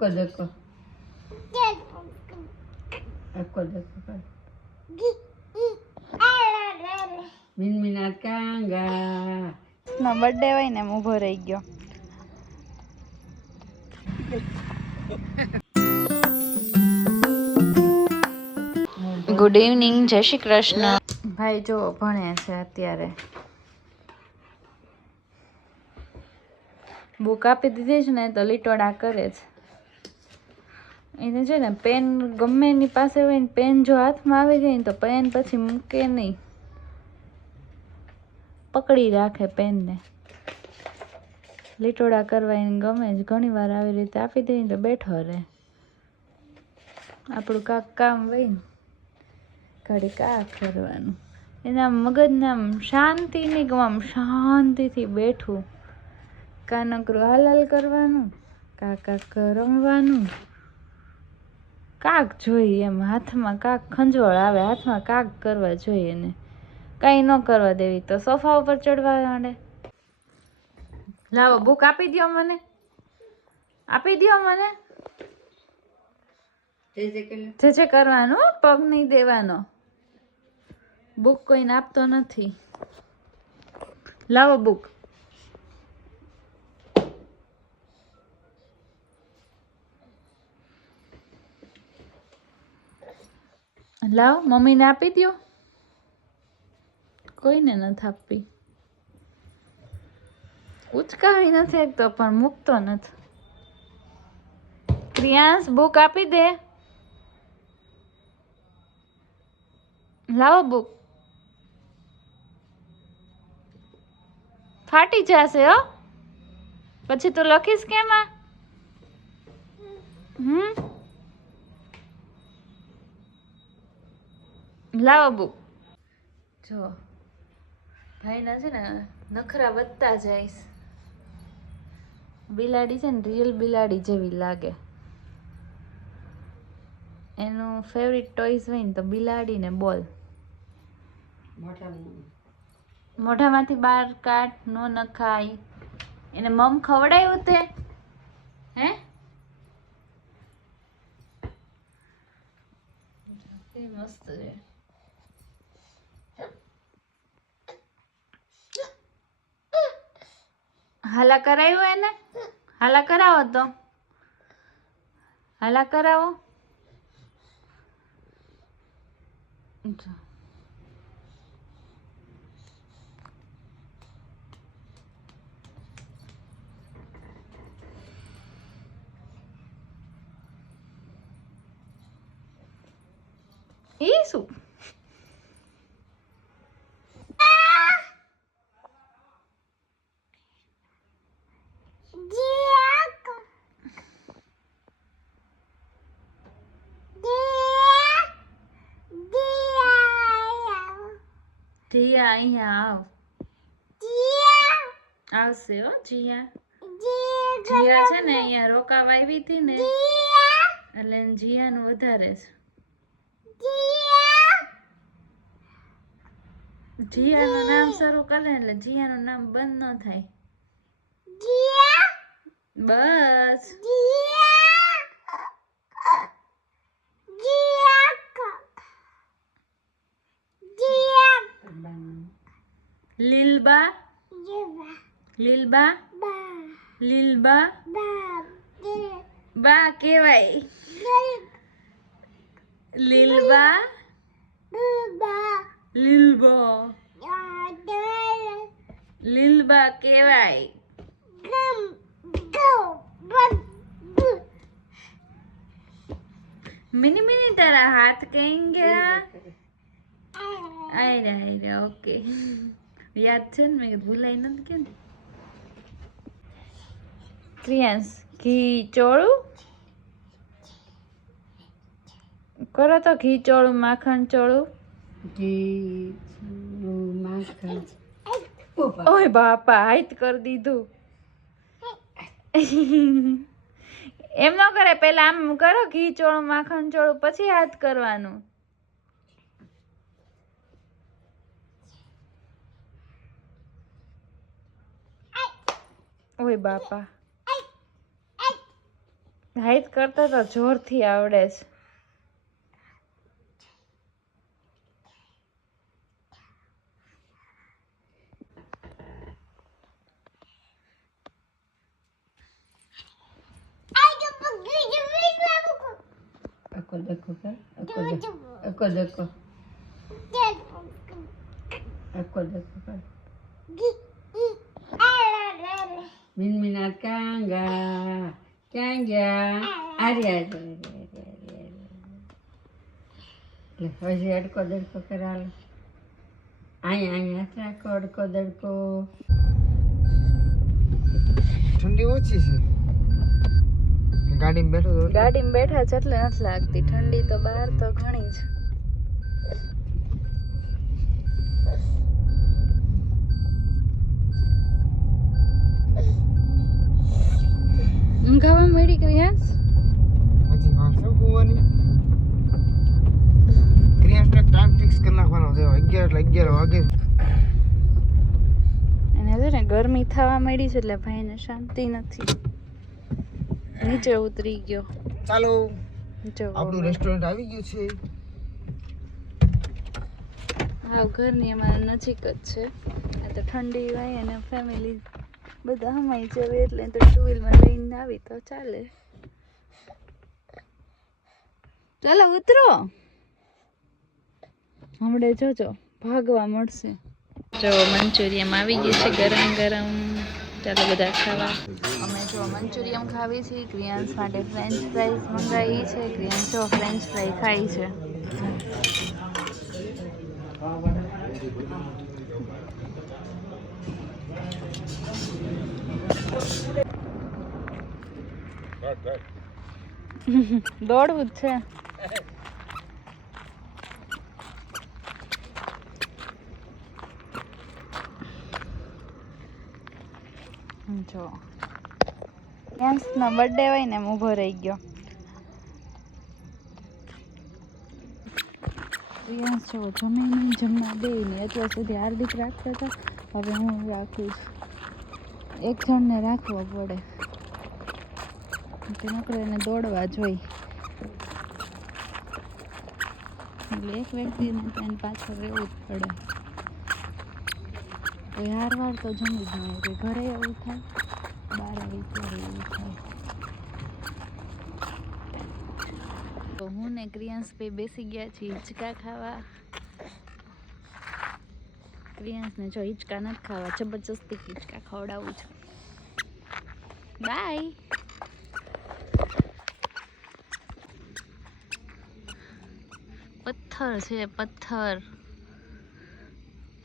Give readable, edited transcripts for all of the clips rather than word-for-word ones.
Kodako. Kodako. મિનમિનાત કાંગા નો birthday હોય ને ઊભો રહી ગયો. ગુડ ઇવનિંગ, જય શ્રી કૃષ્ણ. ભાઈ જો ભણે છે અત્યારે. બુક આપી દીધી છે ને તો લીટોડા કરે છે. એને છે ને પેન ગમે એની પાસે હોય ને પેન જો હાથમાં આવી ગઈ ને તો પેન પછી મૂકે નહીં, પકડી રાખે પેનને. લીટોડા કરવા એને ગમે જ. ઘણી વાર આવી રીતે આપી દઈએ તો બેઠો રહે. આપણું કાંક કામ હોય ને ઘડી કા કરવાનું. એના મગજને આમ શાંતિ નહીં કે આમ શાંતિથી બેઠું. કાનકરું હાલાલ કરવાનું, કાંક રમવાનું, કાંક જોઈએ એમ. હાથમાં કાંક ખંજવાળ આવે, હાથમાં કાંક કરવા જોઈએ ને. કાંઈ ન કરવા દેવી તો સોફા ઉપર ચડવા માંડે. લાવો બુક આપી દો મને, આપી દો મને. જે કરવાનું, પગ નહીં દેવાનો. બુક કોઈને આપતો નથી. લાવો બુક. લાવો મમ્મીને આપી દો. કોઈને નથી આપવી. ઉચકાવી નથી એક તો પણ મૂકતો નથી. પ્રિયાંશ બુક આપી દે. લાવો બુક. ફાટી જશે હો પછી તો લખીશ કેમાં? લાવો બુક. જો ભાઈના છે ને નખરા વધતા જાય. બિલાડી છે ને રિયલ બિલાડી જેવી લાગે. એનું ફેવરિટ ટોયસ હોય ને તો બિલાડી ને બોલ. મોઢામાંથી બહાર કાઢ, નો નખાય. એને મમ ખવડાયું તે હે? મસ્ત છે. હાલા કરાયું એને? હાલા કરાવો તો. હાલા કરાવો. એ શું? જીયા અહીંયા આવ. આવશે હો જીયા. જીયા છે ને અહીંયા રોકાવા આવી હતી ને એટલે જીયાનું વધારે છે. જીયાનું નામ શરૂ કરે એટલે જીયાનું નામ બંધ ન થાય. બસ લીલબા, લીલબા, લીલબા બા કેવાય. લીલબા, લીલબો, લીલબા કેવાય. મિની મિની તારા હાથ કहीं ગયા? આયરા ઓકે. યાદ છે ને? મેં ભૂલાઈ નથી કે ને. પ્રિયાંશ ઘી ચોળું કરો તો. ઘી ચોળું, માખણ ચોળું. માખણ. ઓય બાપા હાઈટ કરી દીધું. એમ ન કરે, પેલા આમ કરો ઘી ચોળું માખણ ચોળું પછી હાથ કરવાનું. ઓય બાપા હાઈટ કરતા તો જોરથી આવડે છે. અકો દકો કર અકો દકો મિનમિનાત કાંગા ક્યાં ગયા? આર્યા હજી અડકો દડકો કરાલો. અહીંયા હાથ રાખો. અડકો દડકો. ઠંડી ઓછી છે. ગાડીમાં બેઠા છે એટલે નથી લાગતી ઠંડી. તો બહાર તો ઘણી છે. ઊંઘાવા મળી ક્રિયાંશ? હજી વાર છે હોવાની. ક્રિયાંશને ટાઈમ ફિક્સ કરી નાખવાનો છે 11 એટલે 11 વાગે. એને છે ને ગરમી થવા મળી છે એટલે ભાઈને શાંતિ નથી. નીચે ઉતરી ગયો. ચાલો જો આપણું રેસ્ટોરન્ટ આવી ગયું છે. હા, ઘરની અમારા નજીક જ છે. આ તો ઠંડી હોય અને ફેમિલી બધા હમાઈ જાવે એટલે તો ટુ વ્હીલમાં લઈને આવી તો ચાલે. ચાલો ઉતરો. હમણાં જોજો ભાગવા મળશે. જો મંચુરિયમ આવી ગયું છે ગરમ ગરમ. ચાલો બધા ખાવા. અમે જો મંચુરિયમ ખાવી છે. ક્રિયાન્સ માટે ફ્રેન્ચ ફ્રાઈઝ મંગાવી છે. ક્રિયાન્સ જો ફ્રેન્ચ ફ્રાઈ ખાઈ છે. દોડવું જ છે. જો યાંસનો બર્થડે હોય ને એમ ઊભો રહી ગયો. યાંસ જો જમે નહીં જમવા દે નહીં. અત્યાર સુધી હાર્દિક રાખતા હતા, હવે હું રાખું છું. એક જણને રાખવો પડે તે નકરે એને દોડવા જોઈ. એટલે એક વ્યક્તિને તો એને પાછળ રહેવું જ પડે. કોઈ હાર વાર તો જમી જ નહીં. કે ઘરે એવું થાય, બહાર આવી ત્યારે એવું થાય. તો હું ને ક્રિયાંશ ભાઈ બેસી ગયા છીએ હિંચકા ખાવા. ક્રિયાંશને જો હિંચકા નથી ખાવા, જબરજસ્તી હિંચકા ખવડાવું છું. બાય. પથ્થર છે પથ્થર,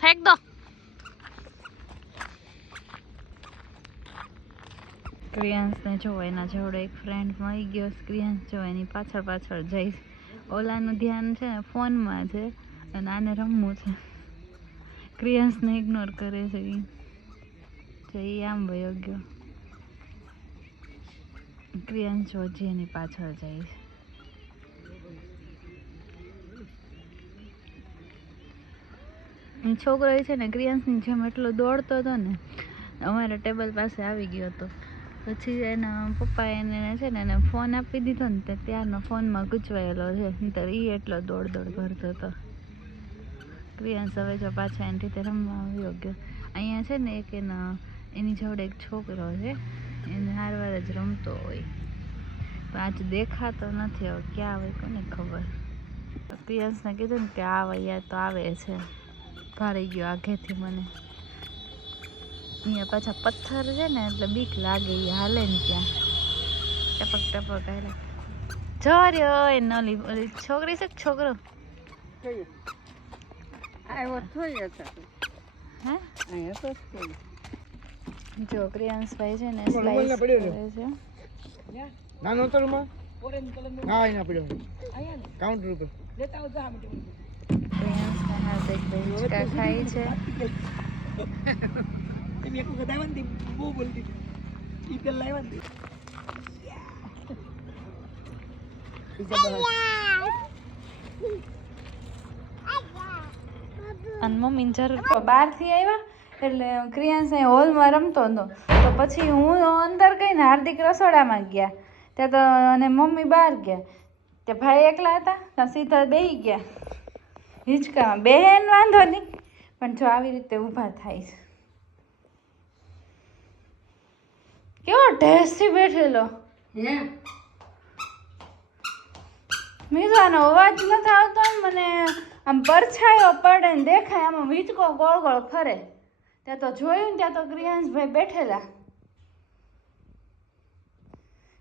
ફેંક દો. ક્રિયાંશને જો એના જોડે એક ફ્રેન્ડ મળી ગયો. ક્રિયાંશ જો એની પાછળ પાછળ જઈશ. ઓલાનું ધ્યાન છે ને ફોનમાં છે અને આને રમવું છે. ક્રિયાંશને ઇગ્નોર કરે છે. એ આમ વયો ગયો. ક્રિયાંશ જો હજી એની પાછળ જાય છે. છોકરો એ છે ને ક્રિયાંશની જેમ એટલો દોડતો હતો ને, અમારા ટેબલ પાસે આવી ગયો હતો. પછી એના પપ્પાએ એને છે ને એને ફોન આપી દીધો ને તે ત્યારનો ફોનમાં ગૂંચવાયેલો છે. તો એ એટલો દોડ કરતો હતો. ક્રિયાંશ હવે જો પાછા એની રીતે રમવા આવ્યો ગયો. અહીંયા છે ને એક એની જોડે એક છોકરો છે, એને હારવાર જ રમતો હોય. પણ આજ દેખાતો નથી. હવે ક્યાં આવે કોને ખબર. ક્રિયાંશને કીધું ને કે આવે યાર, તો આવે છે. ભાળી ગયો આગેથી મને. અહીંયા પાછા પથ્થર છે ને એટલે બીક લાગે. એ હાલે ને ત્યાં ટપક ટપક હાલે. જોર્યો એ નલી ઓલી છોકરી છે છોકરો આવ્યો થોડી હતો. હે અહીંયા તો જો ક્રિયાંશભાઈ છે ને સ્લાઈસ કરે છે. નાનો તો રૂમમાં હા એના પડ્યો કાઉન્ટર ઉપર. ક્રિયાંશના હાર્દિકભાઈ હિંચકા ખાય છે. અને મમ્મીની જરૂર બહારથી આવ્યા એટલે ક્રિયાંશ હોલમાં રમતો હતો. તો પછી હું અંદર ગઈને હાર્દિક રસોડામાં ગયા. ત્યાં તો અને મમ્મી બહાર ગયા, ત્યાં ભાઈ એકલા હતા, ત્યાં સીધા બેસી ગયા હિંચકામાં. બેન વાંધો નહીં, પણ જો આવી રીતે ઊભા થાય છે. કેવો ઢેસથી બેઠેલો. હે મેં તો આનો અવાજ નથી આવતો ને, મને આમ પરછાયો પડે ને દેખાય, આમાં હિંચકો ગોળ ગોળ ફરે. ત્યાં તો જોયું ને ત્યાં તો ક્રિયાંશભાઈ બેઠેલા.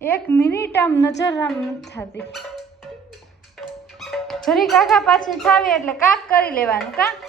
એક મિનિટ આમ નજર આમ નથી થતી. જરી કાકા પાછી થાવી એટલે કાક કરી લેવાનું. કાક